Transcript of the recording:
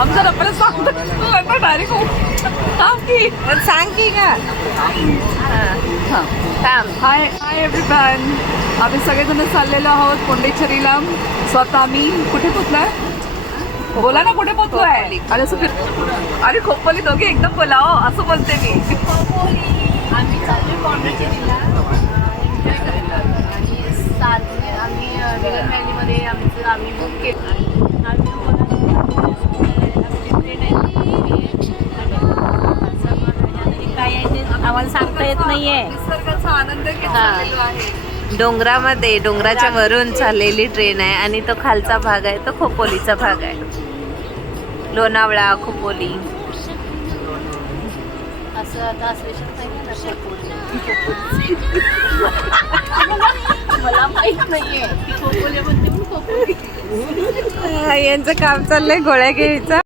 आमचा नंबर सांगतो डायरेक्ट सांग की का. हाय हाय एव्हरीवन. आम्ही सगळेजण चाललेलो आहोत पोंडिचेरीला. स्वतः मी कुठे पोचलोय बोला ना, कुठे पोचलोय. आणि असं अरे खोपोली दोघे एकदम बोला हो, असं बोलते मी. आम्ही चाललोय पॉंडिचेरीला एन्जॉय करायला आणि सात आम्ही विगन व्हॅलीमध्ये आम्ही बुक केलं आणि आम्ही काय आहे ते आम्हाला सांगता येत नाहीये. निसर्गाचा आनंद घेत चाललेलो आहे. डोंगरामध्ये डोंगराच्या वरून चाललेली ट्रेन आहे आणि तो खालचा भाग आहे तो खोपोलीचा भाग आहे. लोणावळा खोपोली असं आता स्पेशल मला माहित नाहीये की खोपोली म्हणते म्हणून खोपोली. यांचं काम चाललंय गोळ्या घ्यायचं.